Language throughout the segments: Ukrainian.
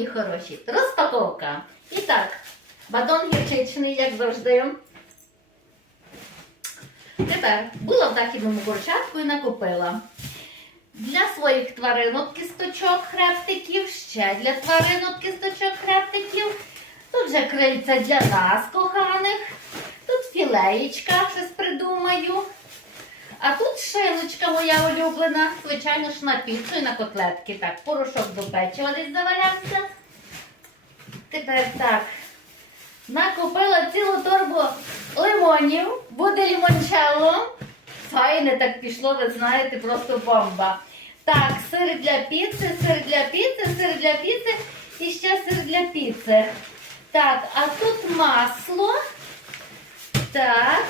мої хороші. Розпаковка. І так, батон гірчичний, як завжди. Тепер була в західному горчатку і накупила. Для своїх тваринок кісточок хребтиків, ще для тваринок кісточок хребтиків. Тут вже крильця для нас, коханих. Тут філеєчка, щось придумаю. А тут шиночка моя улюблена, звичайно ж на піцу і на котлетки. Так, порошок до печива десь завалявся. Тепер так. Накупила цілу торбу лимонів, буде лімончелло. Файне так пішло, ви знаєте, просто бомба. Так, сир для піци, сир для піци, сир для піци і ще сир для піци. Так, а тут масло. Так.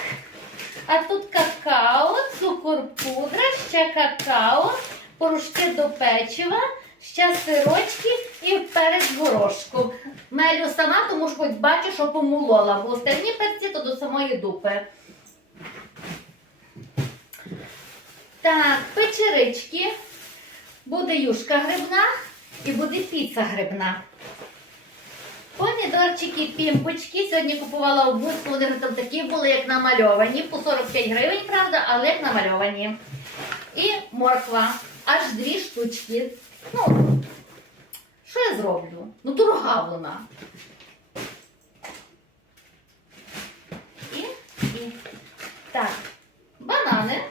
А тут пудра, ще какао, порошки до печива, ще сирочки і перець горошку. Мелю сама, тому що хоч бачу, що помолола, бо остальні перці то до самої дупи. Так, печерички. Буде юшка грибна і буде піца грибна. Помідорчики, пімпочки. Сьогодні купувала у вони там такі були, як намальовані. По 45 гривень, правда, але як намальовані. І морква. Аж дві штучки. Ну, що я зроблю? Ну, дорога вона. І, і. Так, банани.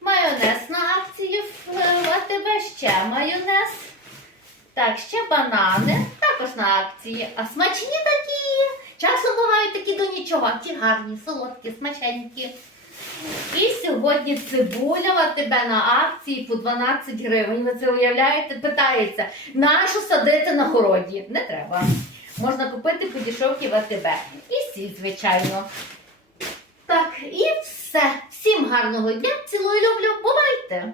Майонез на акції в АТБ, ще майонез. Так, ще банани, також на акції. А смачні такі. Часом бувають такі до нічого. Ті гарні, солодкі, смаченькі. І сьогодні цибуля тебе на акції по 12 гривень. Ви це уявляєте? Питається, нащо садити на городі? Не треба. Можна купити по дешевці в АТБ. І сіль, звичайно. Так, і все. Всім гарного дня. Цілую люблю. Бувайте!